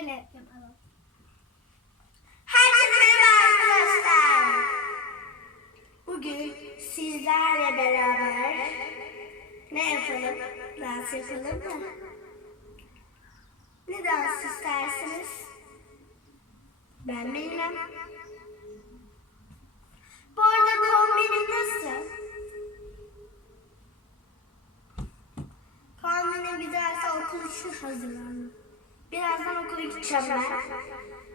Böyle yapalım. Herkese merhaba arkadaşlar. Bugün sizlerle beraber ne yapalım? Dans yapalım mı? Ne dans istersiniz? Ben bilmem. Bu arada kombinim nasıl? Kombinim güzelse okul için hazırlandım. Birazdan okula gideceğim ben.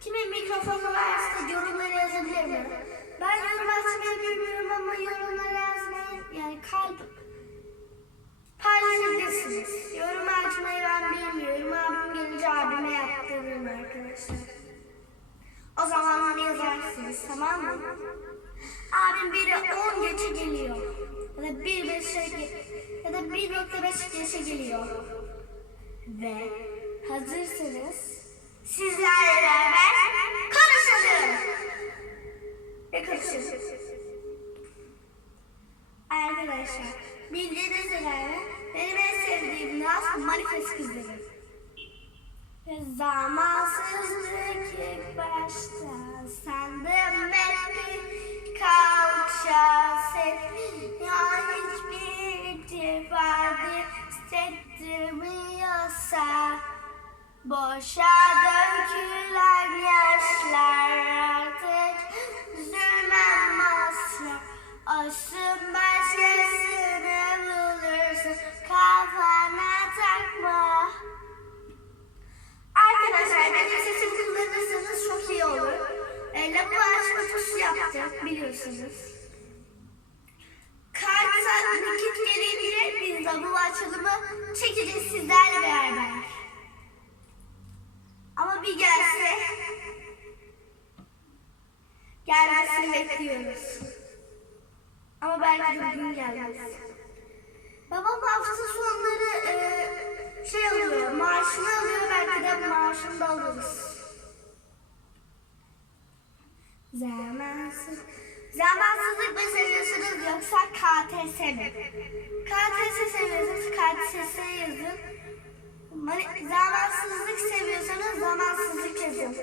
Kimin mikrofonu varsa yorumlara yazabilir mi? Ben yorum atmayı bilmiyorum ama yorumlara yazmayı yani kalp paylaşabilirsiniz. Yorum açmayı ben bilmiyorum. Abim gelince abime yaptırırım arkadaşlar. O zaman yazarsınız tamam mı? Abim biri 10 geçe geliyor. Ya da 1 beşe ya da 1.5 geçe geliyor. Ve hazırsanız sizlerle beraber konuşalım. Ve konuşalım. Arkadaşlar bildiğiniz üzere benim en sevdiğim dans manifest kızları. Ve zamansızlık ilk başta sandım hep bir kalkacağız Ya hiçbir ifade hissettirmiyorsa Boşa dökülen yaşlar gelmesini bekliyoruz. Ama belki de bugün gelmez. Babam hafta sonları e, şey alıyor, maaşını alıyor belki de maaşını da alırız. Zamansız. Zamansızlık mı yoksa KTS mi? KTS seviyorsanız KTS yazın. Zamansızlık seviyorsanız zamansızlık yazın.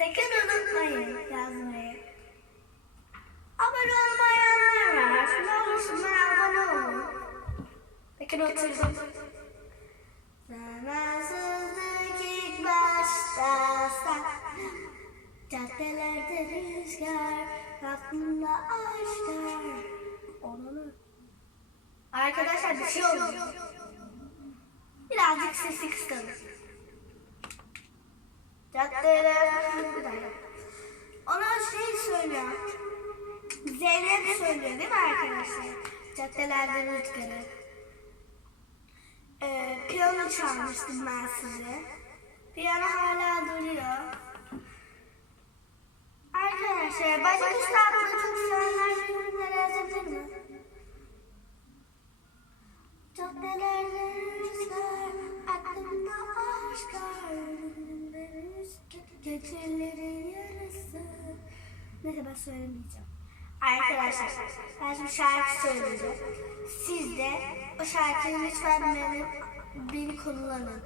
Sakın unutmayın yazmayı. Abone olmayanlar var. Ne olursunlar abone olun. Bakın oturdum. Zamansızlık ilk başta sen. Caddelerde rüzgar, aklımda aşklar. Onu Arkadaşlar bir şey oldu. Birazcık sesi kısalım. Caddelerde Ona şey söylüyor. Zeynep söylüyor değil mi arkadaşlar? Caddelerde rüzgarı. Ee, piyano çalmıştım ben size. Piyano hala duruyor. Arkadaşlar bacak üstü adını çok sevenler yorumlara yazabilir mi? Caddelerde rüzgar, aklımda önümde rüzgar, gecelerin yarısı. Neyse ben söylemeyeceğim. Arkadaşlar ben şimdi şarkı söyleyeceğim. Siz de o şarkıyı lütfen beni, beni kullanın.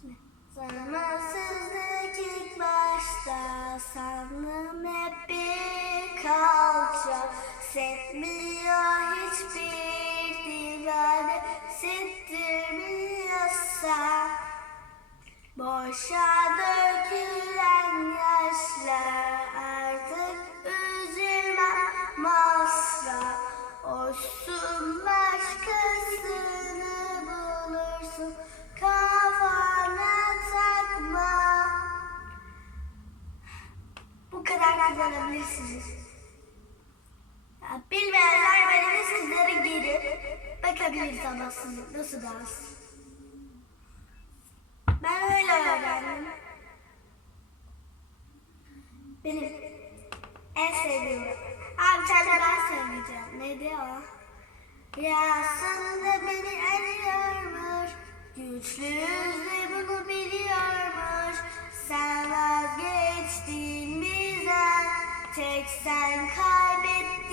Şimdi. Zamansızlık ilk başta sandım hep bir kalça Setmiyor hiçbir divane Settirmiyorsa Boşa dökülen yaşlar artık üzülmem asla Olsun başkasını bulursun kafana takma Bu kadar kullanabilirsiniz. Ya, bilmeyenler benim sizlere geri bakabiliriz nasıl, nasıl dans. Ben öyle öğrendim. Benim en sevdiğim. Abi bir tane daha söyleyeceğim. Neydi o? Rüyasında beni arıyormuş. Güçlü yüzlü bunu biliyormuş. Sen vazgeçtin bizden. Tek sen kaybettin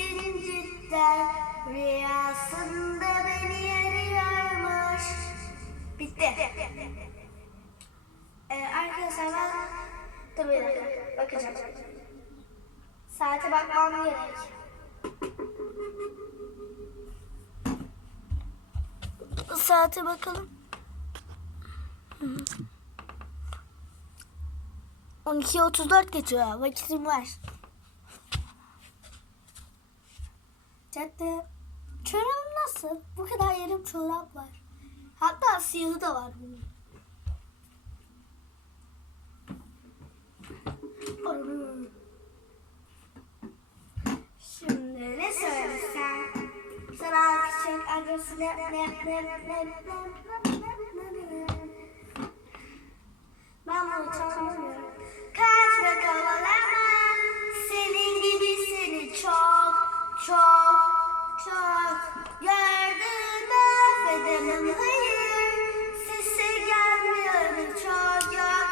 Saate bakalım. Hı. 12.34 geçiyor. Vakitim var. Cadde. Çorabım nasıl? Bu kadar yarım çorap var. Hatta siyahı da var bunun. Şimdi ne söylesen? Sana küçük adresi ne ne ne ne Ben bunu tanımıyorum. Kaçma kovalama. Senin gibi seni çok çok çok gördüm affedemem hayır. Sesi gelmiyor çok yok.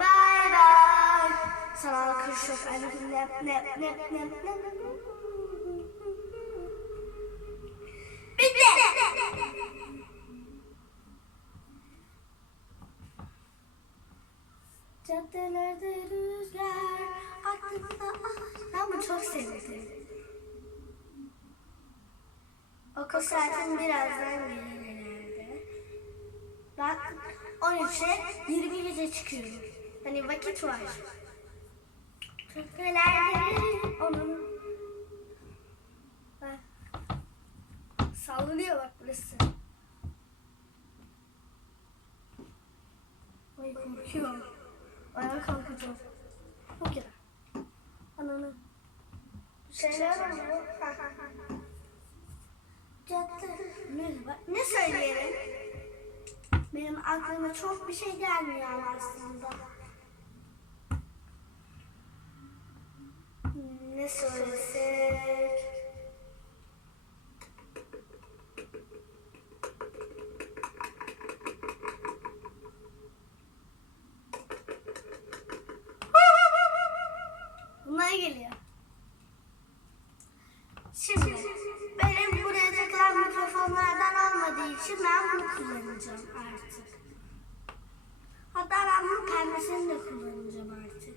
Bye bye. Sana kırışık ne ne ne ne ne ne birazdan gelir herhalde. Bak 13'e 20 gece çıkıyorum. Hani vakit var. Caddelerde onun. Bak. Sallanıyor bak burası. Ay korkuyorum. Ayağa kalkacağım. Bu kadar. Ananı. Şeyler oluyor. Ne söyleyelim? Benim aklıma çok bir şey gelmiyor aslında. Ne söylesek? İçin ben bunu kullanacağım artık. Hatta ben bunun pembesini de kullanacağım artık.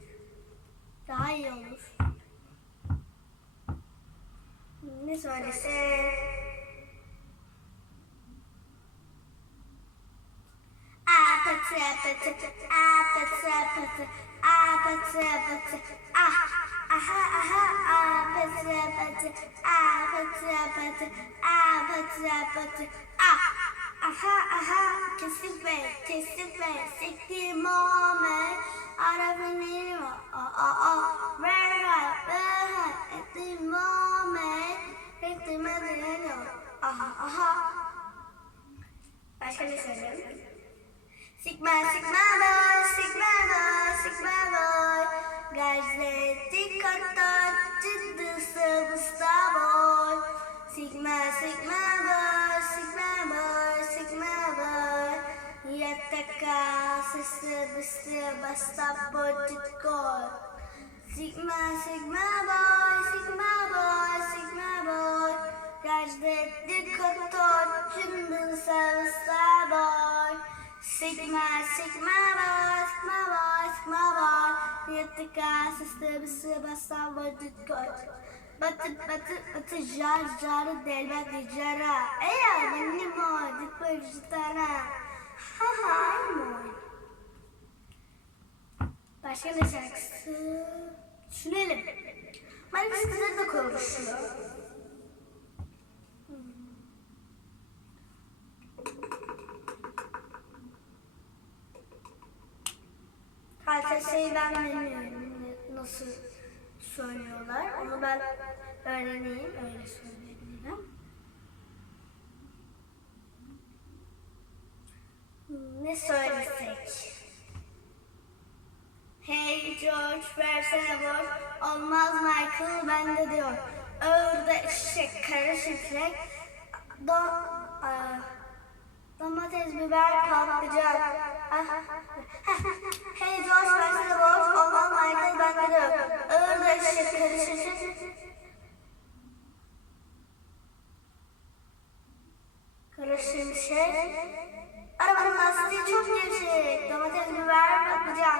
Daha iyi olur. Ne söylesek? Apatı apatı, apatı apatı, apatı apatı, ah, aha aha, apatı apatı, apatı apatı, apatı apatı, ah, aha aha, kesip ver, kesip ver, siktim ome, arabanı mı, a a a, ver ver, ver, ettim ome, ettim adını, aha aha. Başka ne söyleyeyim? Sigma, sigma boy, sigma boy, sigma boy. Gazete Yataka, sisi, bisi, basta titkoy. Sigma, sigma boy, sigma boy, sigma boy. Gazete kata ciddi usta boy. Sigma, sigma boy, sigma boy, sigma boy. Bir sıra basan vardit koy. Batı batı batı jar jar delbet jara. Eya benim o dik bir Başka ne şarkısı? Düşünelim. Ben kızları da konuşuyor. Kalteseyi ben bilmiyorum nasıl söylüyorlar. Onu ben öğreneyim, öyle söyleyebilirim. Ne söylesek? Hey George versene boş. Olmaz Michael bende diyor. Ağırda eşek, karışık renk. Don, aa, domates, biber, patlıcan. Ah, Hey George versene boş. Olmaz Michael bende diyor. Ağırda eşek, karışık. Karışık şey. Arabanın lastiği çok gevşek. Domates, biber, patlıcan.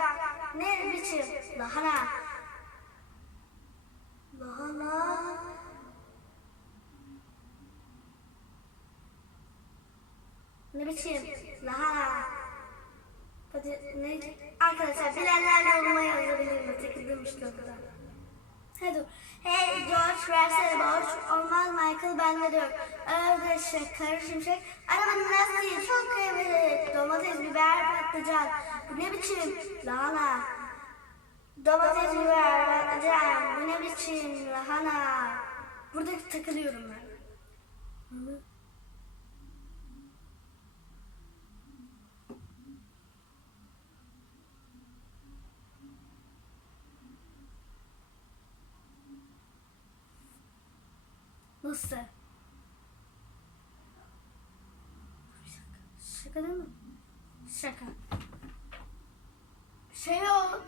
Ne biçim? Lahana. Lahana. Ne biçim? Lahana. Hadi ne? Arkadaşlar bilenler yoruma yazabilir mi? Takıldım işte burada. Hadi. Hey George versene borç. Olmaz Michael bende de yok. Arada eşek, karı şimşek. Arabanın lastiği çok kıymetli. Domates, biber, patlıcan. Bu ne biçim? Lahana. Domates, biber, patlıcan. Bu ne biçim? Lahana. Burada takılıyorum ben. Hı. Nasıl? Şaka değil mi? Şaka. Şey o.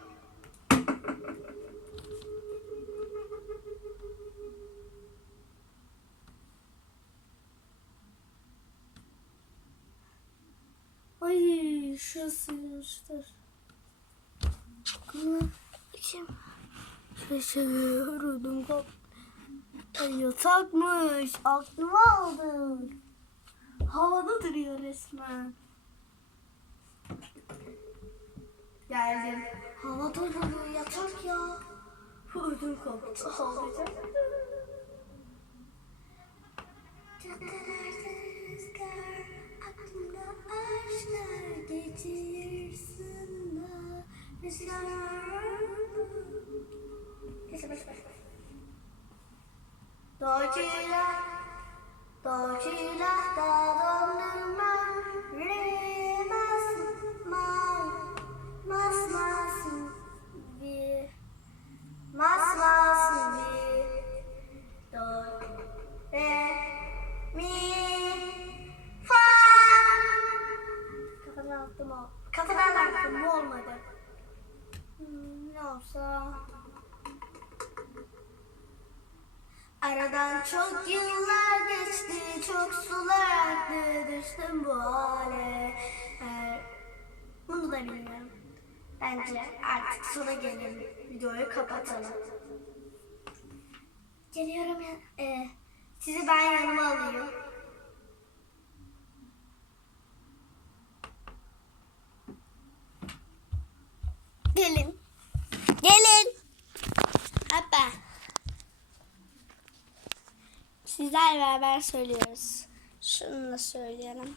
Ay şurasıymıştır. Ama kim? Şaşırıyordum kop. Yatakmış. Aklımı aldın. Havada duruyor resmen. Geldim. Havada duruyor yatak ya. Ödüm koptu. Ağlayacağım. Caddelerde rüzgar, aklımda aşklar geçirsin da rüzgar. Neyse baş baş baş. Doğucuyla, doğucuyla da dondurma, mas mas bir, mas bir, do, re, mi, fa. Kafadan attım o. Kafadan attım bu olmadı. Hmm, ne olsa. Aradan çok yıllar geçti, çok sular aktı, düştüm bu hale. Ee, bunu da bilmiyorum. Bence artık sona gelelim, videoyu kapatalım. Geliyorum ya. Ee, sizi ben yanıma alayım. Gelin. Gelin. Hoppa. Sizlerle beraber söylüyoruz. Şunu da söyleyelim.